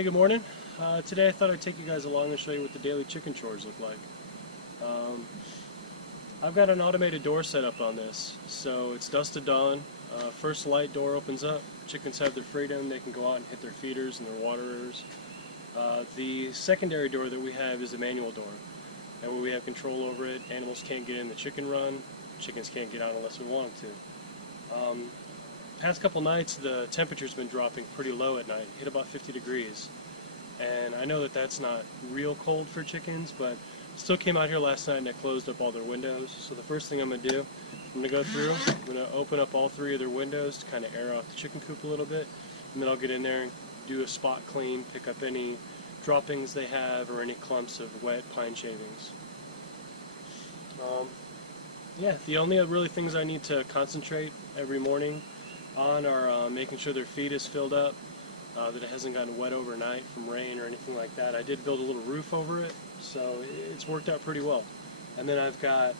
Hey, good morning. Today I thought I'd take you guys along and show you what the daily chicken chores look like. I've got an automated door set up on this, so it's dusk to dawn. First light, door opens up, chickens have their freedom, they can go out and hit their feeders and their waterers. The secondary door that we have is a manual door, and where we have control over it. Animals can't get in the chicken run, chickens can't get out unless we want them to. Past couple nights the temperature's been dropping pretty low at night, hit about 50 degrees. And I know that that's not real cold for chickens, but still came out here last night and I closed up all their windows. So the first thing I'm going to do, I'm going to go through, I'm going to open up all three of their windows to kind of air out the chicken coop a little bit, and then I'll get in there and do a spot clean, pick up any droppings they have or any clumps of wet pine shavings. Yeah, the only really things I need to concentrate every morning on are making sure their feed is filled up, that it hasn't gotten wet overnight from rain or anything like that. I did build a little roof over it, so it's worked out pretty well. And then I've got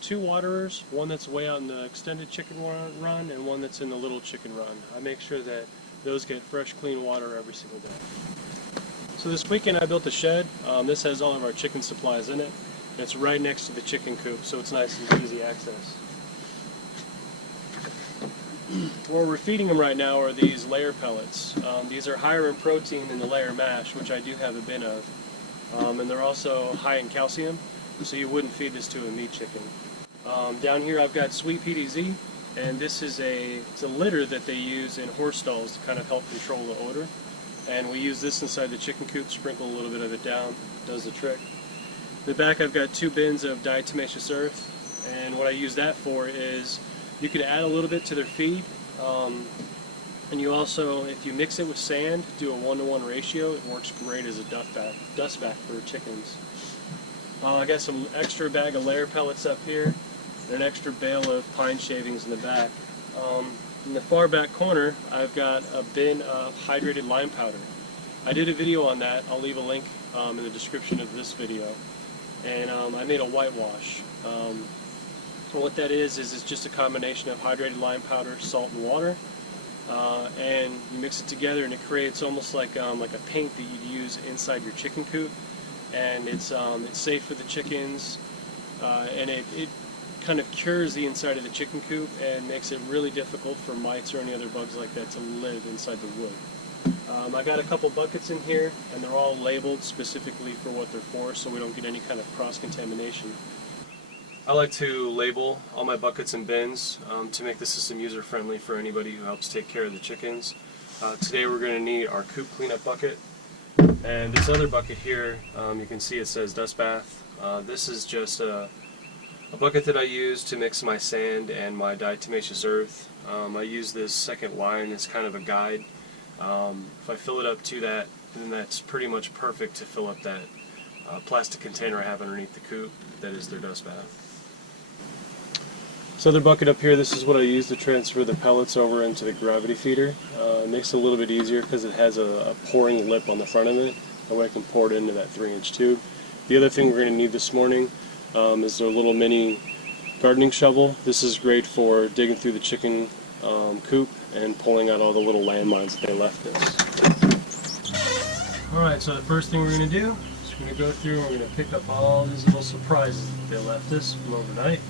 two waterers, one that's way out in the extended chicken run and one that's in the little chicken run. I make sure that those get fresh, clean water every single day. So this weekend I built a shed. This has all of our chicken supplies in it. It's right next to the chicken coop, so it's nice and easy access. What we're feeding them right now are these layer pellets. These are higher in protein than the layer mash, which I do have a bin of. And they're also high in calcium, so you wouldn't feed this to a meat chicken. Down here I've got sweet PDZ, and this is it's a litter that they use in horse stalls to kind of help control the odor. And we use this inside the chicken coop, sprinkle a little bit of it down, does the trick. In the back I've got 2 bins of Diatomaceous Earth, and what I use that for is you could add a little bit to their feed, and you also, if you mix it with sand, do a 1-to-1 ratio, it works great as a dust bath for chickens. I got some extra bag of layer pellets up here, and an extra bale of pine shavings in the back. In the far back corner, I've got a bin of hydrated lime powder. I did a video on that. I'll leave a link in the description of this video. And I made a whitewash. What that is it's just a combination of hydrated lime powder, salt, and water. And you mix it together, and it creates almost like a paint that you'd use inside your chicken coop. And it's safe for the chickens, and it kind of cures the inside of the chicken coop and makes it really difficult for mites or any other bugs like that to live inside the wood. I got a couple buckets in here, and they're all labeled specifically for what they're for, so we don't get any kind of cross-contamination. I like to label all my buckets and bins to make the system user-friendly for anybody who helps take care of the chickens. Today we're going to need our coop cleanup bucket, and this other bucket here, you can see it says dust bath. This is just a bucket that I use to mix my sand and my diatomaceous earth. I use this second line as kind of a guide. If I fill it up to that, then that's pretty much perfect to fill up that plastic container I have underneath the coop that is their dust bath. This other bucket up here, this is what I use to transfer the pellets over into the gravity feeder. It makes it a little bit easier because it has a pouring lip on the front of it. That way I can pour it into that 3-inch tube. The other thing we're going to need this morning is a little mini gardening shovel. This is great for digging through the chicken coop and pulling out all the little landmines that they left us. Alright, so the first thing we're going to do is we're going to go through and we're going to pick up all these little surprises that they left us from overnight.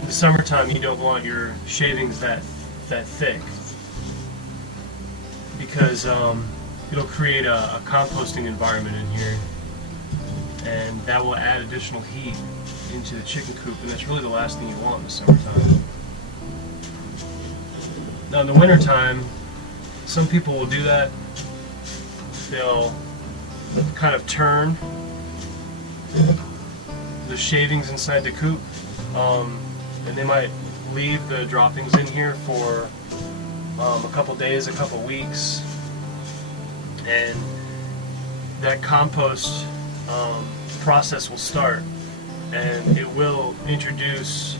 In the summertime you don't want your shavings that thick because it'll create a composting environment in here, and that will add additional heat into the chicken coop, and that's really the last thing you want in the summertime. Now in the wintertime, some people will do that. They'll kind of turn the shavings inside the coop, and they might leave the droppings in here for a couple days, a couple weeks, and that compost process will start, and it will introduce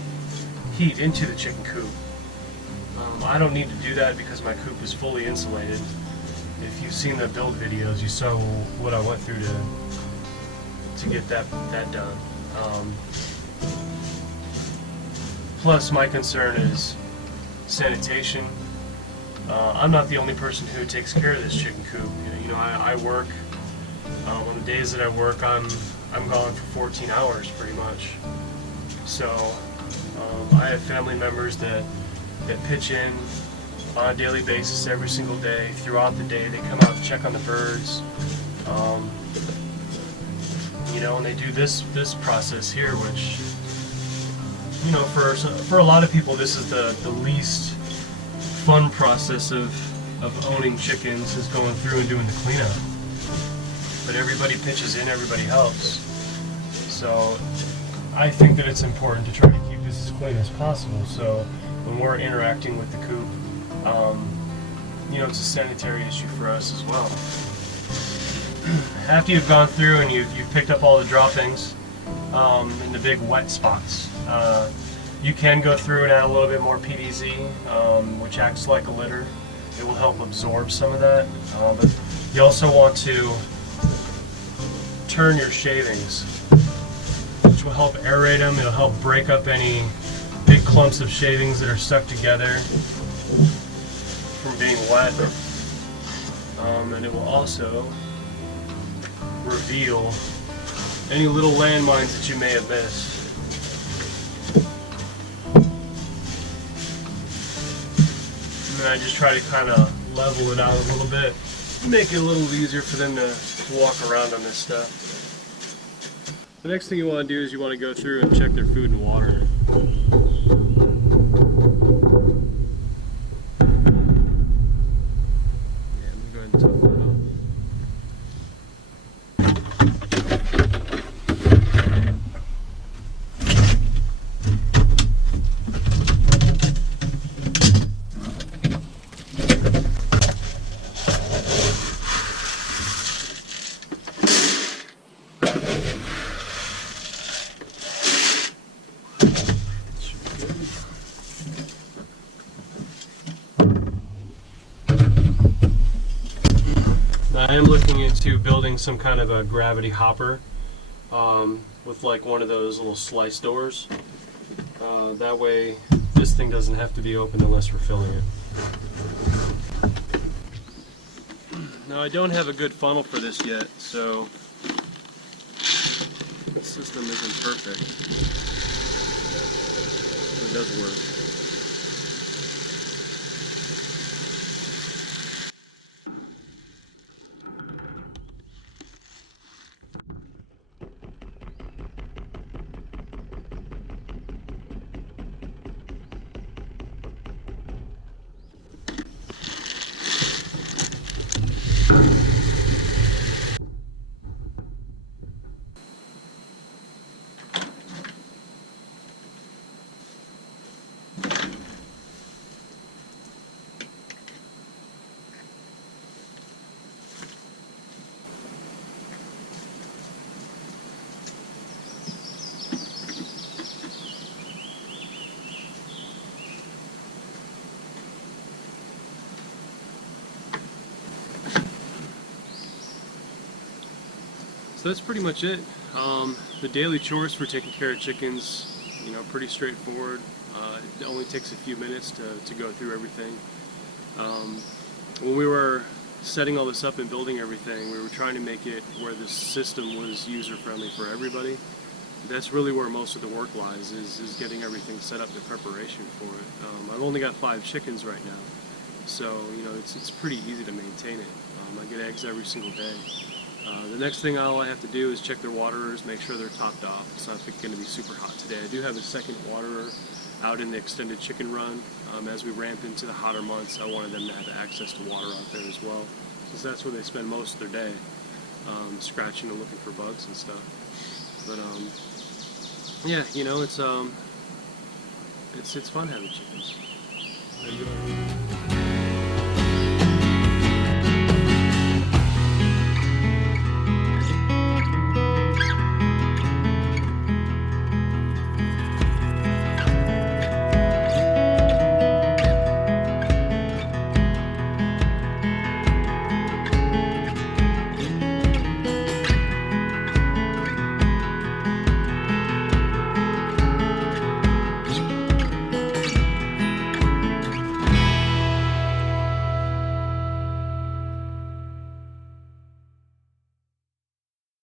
heat into the chicken coop. I don't need to do that because my coop is fully insulated. If you've seen the build videos, you saw what I went through to get that done. Plus, my concern is sanitation. I'm not the only person who takes care of this chicken coop. You know, I work. On the days that I work, I'm gone for 14 hours pretty much. So I have family members that pitch in on a daily basis every single day. Throughout the day, they come out and check on the birds. You know, and they do this process here, which, you know, for a lot of people, this is the least fun process of owning chickens, is going through and doing the cleanup. But everybody pitches in, everybody helps. So I think that it's important to try to keep this as clean as possible. So when we're interacting with the coop, you know, it's a sanitary issue for us as well. After you've gone through and you've picked up all the droppings in the big wet spots, you can go through and add a little bit more PVZ, which acts like a litter. It will help absorb some of that. But you also want to turn your shavings, which will help aerate them. It'll help break up any big clumps of shavings that are stuck together from being wet. And it will also reveal any little landmines that you may have missed. And then I just try to kind of level it out a little bit, make it a little easier for them to walk around on this stuff. The next thing you want to do is you want to go through and check their food and water. I am looking into building some kind of a gravity hopper with like one of those little slice doors. That way this thing doesn't have to be open unless we're filling it. Now I don't have a good funnel for this yet, so the system isn't perfect. It does work. So that's pretty much it. The daily chores for taking care of chickens, you know, pretty straightforward. It only takes a few minutes to go through everything. When we were setting all this up and building everything, we were trying to make it where the system was user-friendly for everybody. That's really where most of the work lies, is getting everything set up, the preparation for it. I've only got 5 chickens right now, so you know it's pretty easy to maintain it. I get eggs every single day. The next thing all I have to do is check their waterers, make sure they're topped off. It's not going to be super hot today. I do have a second waterer out in the extended chicken run. As we ramp into the hotter months, I wanted them to have access to water out there as well, since that's where they spend most of their day, scratching and looking for bugs and stuff. But yeah, you know, it's fun having chickens.